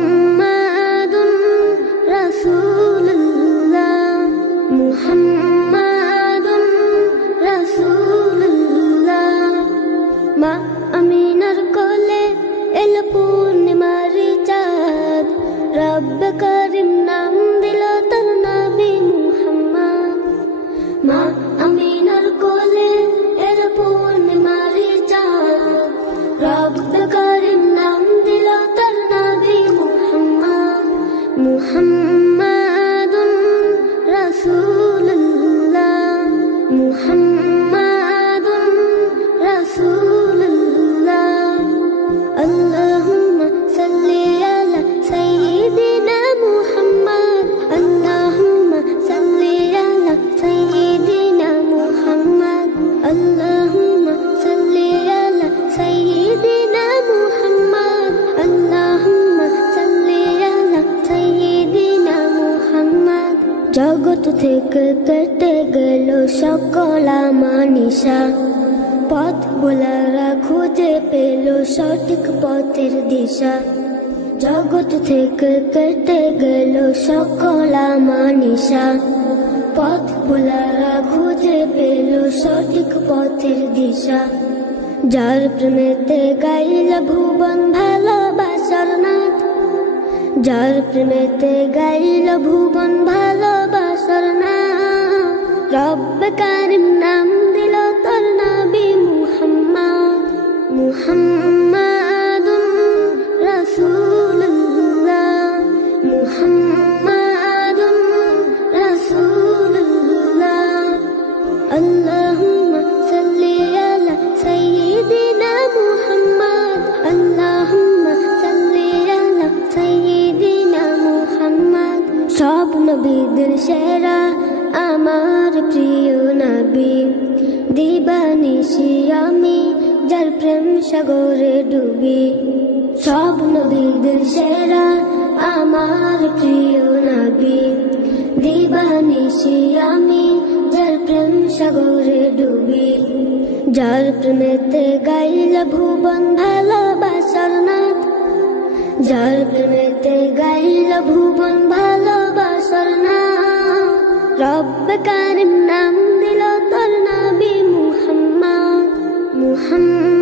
মুহাম্মাদুর রাসূলুল্লাহ মুহাম্মাদুর রাসূলুল্লাহ মা আমিনার কোলে এল পূর্ণিমার চাঁদ রব্ব করিম নাম দিল তার নবী মুহাম্মদ মা আমিনার কোলে এল পূর্ণিমার চাঁদ রব্ব করিম নাম দিল তার নবী মুহাম্মদ মুহাম্মাদুর রাসূলুল্লাহ মুহাম্মাদুর রাসূলুল্লাহ আল্লাহুম্মা সাল্লি আলা সাইয়্যিদিনা মুহাম্মদ আল্লাহুম্মা সাল্লি আলা সাইয়্যিদিনা মুহাম্মদ আল্লাহুম্মা সাল্লি আলা সাইয়্যিদিনা মুহাম্মদ আল্লাহুম্মা সাল্লি আলা সাইয়্যিদিনা মুহাম্মদ জগৎ থেকে কেটে গেল সকল আমানিশা পথ ভোলারা খুঁজে পেল সঠিক পথের দিশা জগৎ থেকে কেটে গেল সকল আমানিশা পথ ভোলারা খুঁজে পেল সঠিক পথের দিশা যার প্রেমেতে গাইল ভুবন ভালোবাসার নাথ যার প্রেমেতে গাইল ভুবন ভালোবাসার নাথ রব্বে কারিম নাম দিল তার নবী মুহাম্মদ মুহাম্মাদুর রাসূলুল্লাহ মুহাম্মাদুর রাসূলুল্লাহ আল্লাহুম্মা সাল্লি আলা সাইয়্যিদিনা মুহাম্মদ আল্লাহুম্মা সাল্লি আলা সাইয়্যিদিনা মুহাম্মদ সব নবীদের সেরা আমার প্রিয় নবী দিবানিশি আমি যার প্রেম সাগরে ডুবি সব নবীদের সেরা আমার প্রিয় নবী দিবানিশি আমি যার প্রেম সাগরে ডুবি যার প্রেমেতে গাইল ভুবন ভালোবাসার নাথ যার প্রেমেতে গাইল ভুবন ভালোবাসার নাথ রব্বে কারিম নাম দিল তার নবী মুহাম্মদ মুহাম্মদ